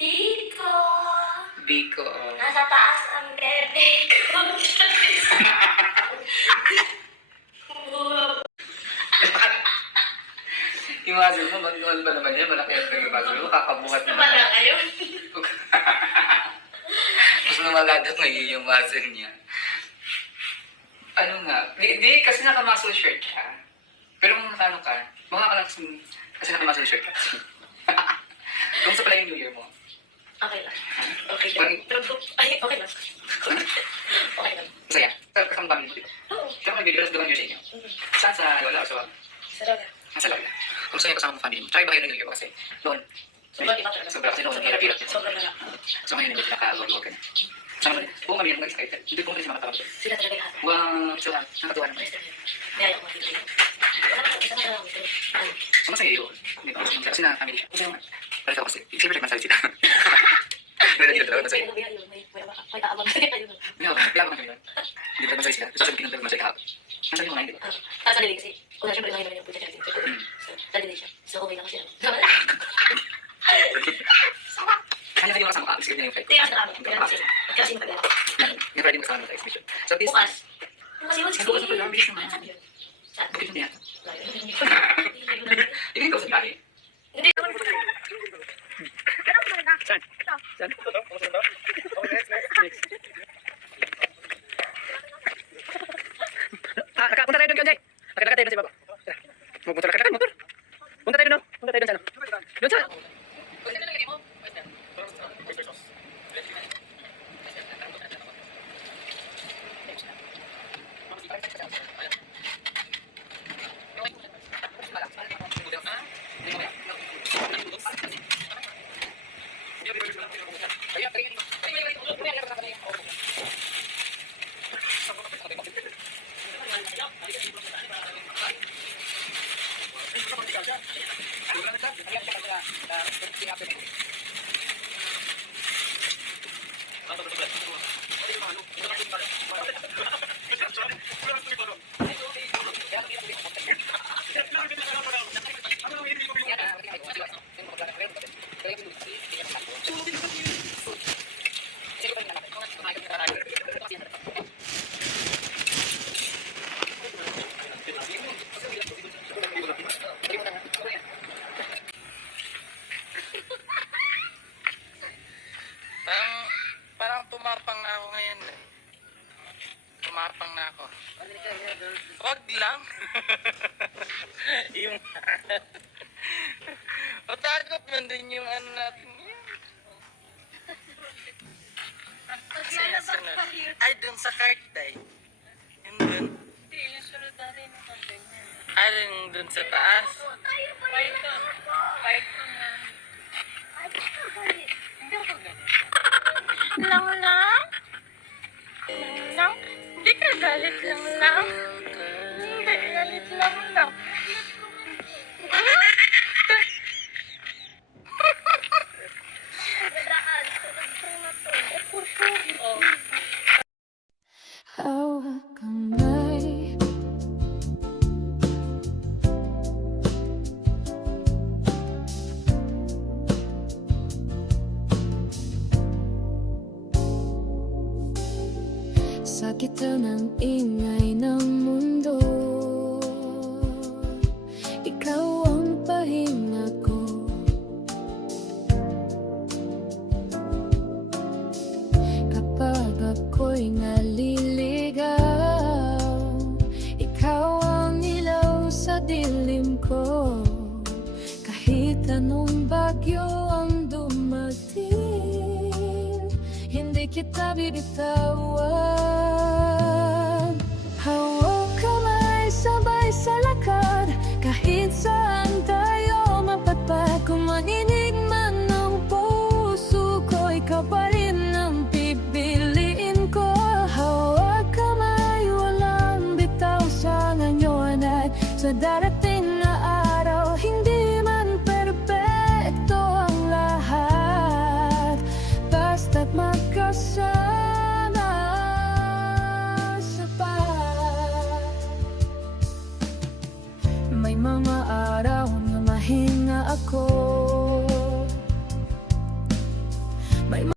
Dito. Biko. Nasa taas ang bebe ko. Yung muscle mo, mag-on ba naman yan? Malaki yung muscle mo, kakabuhat Gusto naman. ba na ngayon? Mas lumalado ngayon yung muscle niya. Ano nga? Di kasi naka-muscle shirt ka. Pero kung nakano ka, mukha ka lang kasi naka-muscle shirt ka. Kung sa pala yung New Year mo. Okay lang. Okay lang. Ay, okay lang. Okay lang. Masaya. Kasama kami mo dito. Oo. Kaya may video sa New Year sa inyo. Saan sa Lola o sa Wag? Sarap. Sa Lola. Kung sa'yo kasama mo family mo. Try ba kayo ng New Year kasi doon. Sobrang iba talaga. Sobrang kasi noon, hirap-hirap. Sobrang na. So ngayon, hindi nakakawag ka na. Sama mo rin. Buong kami yung mag-skype. Hindi po kasi makatawag. Sila talaga lahat. Wow, so nakatuwa naman. Niyaya ko mag-ibig. Wala na, isa na lang. So masaya yun. Hindi ko kasi na family siya. Kasi naman. Pero ito kasi, siyempre masaya sila. Pero dito talaga masaya. May taabang na kayo. Hindi ako, kaya ako naman. Hindi ba masaya sila? So sabi ko masaya kahapon. Masaya yung mga hindi ba? Sa dili kasi, kung siyempre lang naman yung puti natin. So, sa dili siya. So, okay lang siya. Kanya kayo makasama ka, skip niya yung flight ko. Kaya kasi nakama. Kasi matagal. Yung Friday makasama sa exhibition. So this... Bukas. Bukas yun. Ay, bukas na pala. Ang bilis naman. Saan? Bakit hindi yan? Hindi ko sa biyahe. Hindi. Saan? Saan? Punta tayo doon kay Onjay. Nakita tayo doon sa baba. Magpunta na kakakad motor. Punta tayo doon. Punta tayo doon sa ano. Doon sa... Parang tumapang na ako ngayon. Tumapang na ako. Wag lang. Yung... Matakot man din yung ano natin. Ay, dun sa cart day. Yung dun. Ay, dun sa taas. Lang lang? Lang? Hindi ka galit lang lang? Hindi, galit lang lang. Hawak kamay. Sa gitna ng ingay ng mundo, ikaw ang pahinga ko. Kapag ako'y naliligaw, ikaw ang ilaw sa dilim ko. Kahit anong bagyo ang dumating, hindi kita bibitawan. Hawak kamay, sabay sa lakad, kahit saan tayo mapatpad. Kung maninig man ang puso ko, ikaw pa rin ang pipiliin ko. Hawak kamay, walang bitaw sa ngayon at sa darating na araw. Hindi man perpekto ang lahat, basta't magkasama. May mga araw na mahinga ako, May